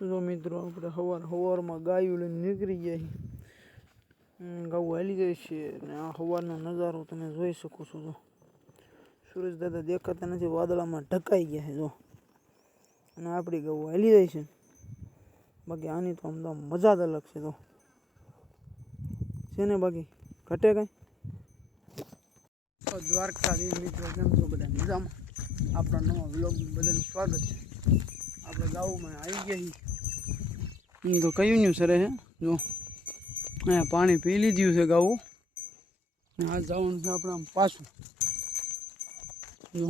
જો મિત્રો આપણે સવારમાં ગાયું લઈને નીકળી જાય ગાઉ હાલી જાય છે અને આ સવારનો નજારો તમે જોઈ શકો છો. જો સૂરજ દાદા દેખાતા નથી, વાદળામાં ઢકાઈ ગયા છે જો, અને આપણી ગાઉ હાલી જાય છે. બાકી આની તો આમ મજા જ અલગ છે. તો છે ને બાકી ઘટે કાંઈ. દ્વારકાધીશ મિત્રો, કેમ છો બધા મજામાં? આપણા નવા વ્લોગમાં બધાનું સ્વાગત છે. આપણે ગાઉમાં આવી ગયા છીએ તો કયું ન્યુ સરે છે જો, અહીંયા પાણી પી લીધું છે ગાઉ. આ જવાનું છે આપણે આમ પાછું જો.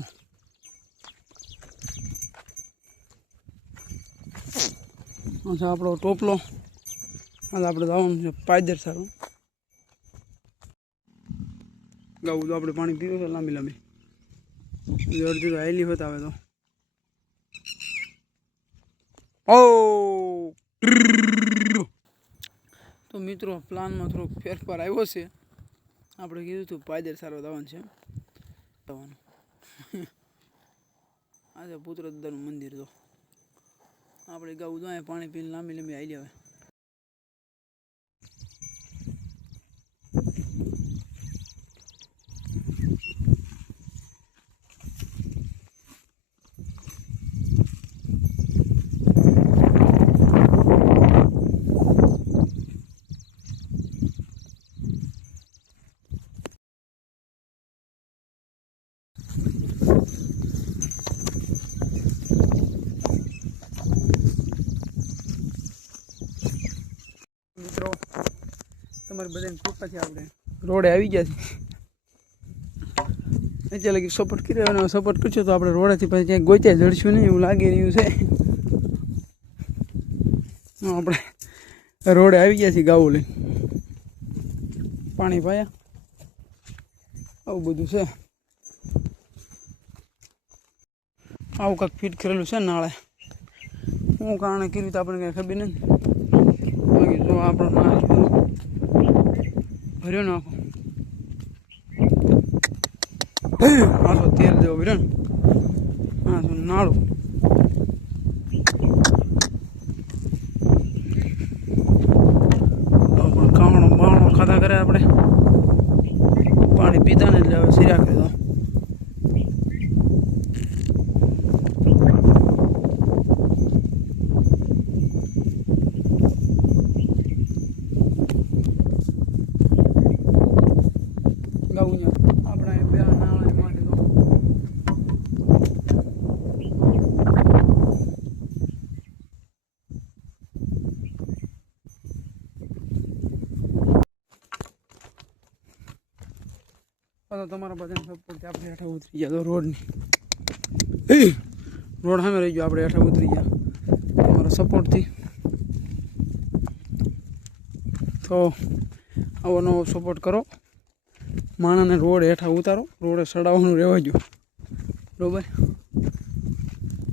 આપણો ટોપલો હાલ આપણે જવાનું છે પાયદર સારું. ગાઉ તો આપણે પાણી પીવું છે લાંબી લાંબી, અડધી હાઈલી હોત આવે તો મિત્રો પ્લાનમાં થોડોક ફેરફાર આવ્યો છે. આપણે કીધું હતું પાયદર સારવા જવાનું છે. આજે પુત્ર દાદાનું મંદિર તો આપણે ગાઉ જાય પાણી પીને લાંબી લાંબી આવી આવે. મિત્રો તમારી બધાની કૃપાથી આપણે રોડે આવી ગયા છે. એટલે લગી સપોર્ટ કર્યો, સપોર્ટ કરશો તો આપણે રોડેથી પછી ક્યાંય ગોચ્યા જડશું નહીં એવું લાગી રહ્યું છે. આપણે રોડે આવી ગયા છીએ ગાઉ લઈને, પાણી પાયા આવું બધું છે. આવું કાંઈક ફીટ કરેલું છે નાળે. શું કારણે કર્યું તો આપણને કાંઈ ખબર નથી. બાકી જો આપણો નાળ ભર્યો નાખો, આસો તેલ જેવો ભર્યો ને. હા તો નાળું કાવણો બાવણો ખાધા કરે આપણે, પાણી પીતા ને એટલે હવે સિરા કરી દો. આપણે બે નાળા માટે તો તમારા બધાને સપોર્ટ આપણે હેઠા ઉતરી ગયા. તો રોડની રોડ સામે રહી ગયો, આપણે હેઠા ઉતરી ગયા તમારા સપોર્ટથી. તો આવો નવો સપોર્ટ કરો, માણાને રોડ હેઠા ઉતારો, રોડે ચડાવવાનું રહેવા જો બરોબર.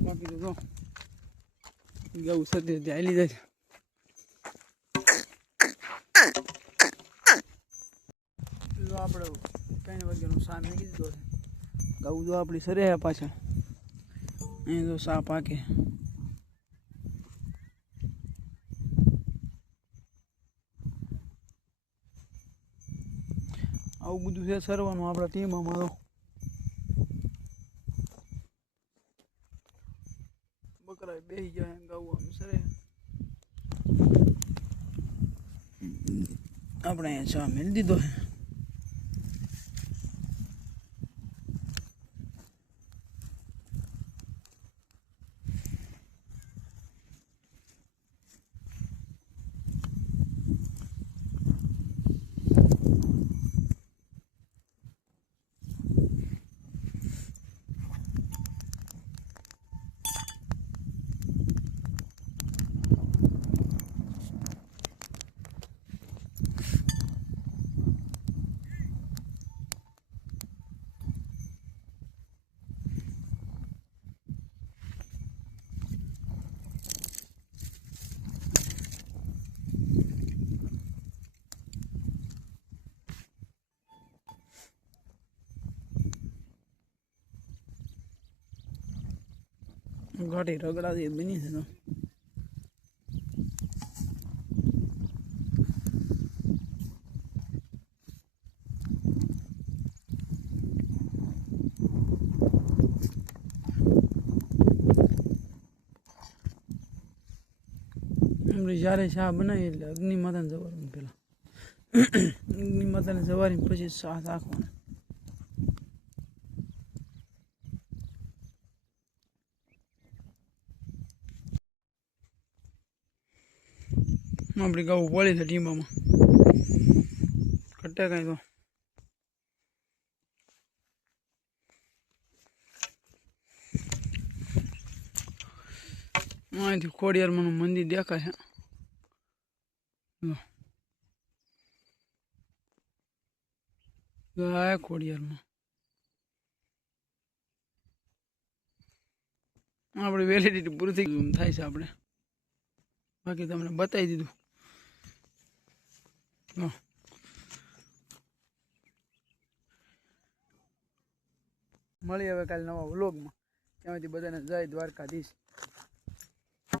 બાકી તો જો ગાઉ સાથે હાલી જાય છે. આપણે 3 વાગ્યાનું સા મેળવી દીધો છે. ગાઉ તો આપણી સરે પાછળ અહીં તો સા પાકે. આવું બધું છે સરવાનું આપણા ટીમમાં. તો બકરા બેસી જાય ગાઉ આમ સરે. આપણે અહીંયા ચા મેળવી દીધો છે. ગાડી રગડાથી બની છે. આપણે જ્યારે ચા બનાવીએ એટલે અગ્નિ માતાને જવારવાનું પહેલાં અગ્નિ માતાને જવારીને પછી ચા રાખવાનો. આપણી ગાઉ પડી છે ટીંબામાં કટે કાંઈ તો અહીંથી ખોડિયારમાંનું મંદિર દેખાય છે. આ ખોડિયારમાં આપણી વેલિડિટી પૂરી થઈ ગઈ થાય છે. આપણે બાકી તમને બતાવી દીધું. મળી હવે કાલે નવા વ્લોગમાં. ત્યાંથી બધાને જય દ્વારકાધીશ.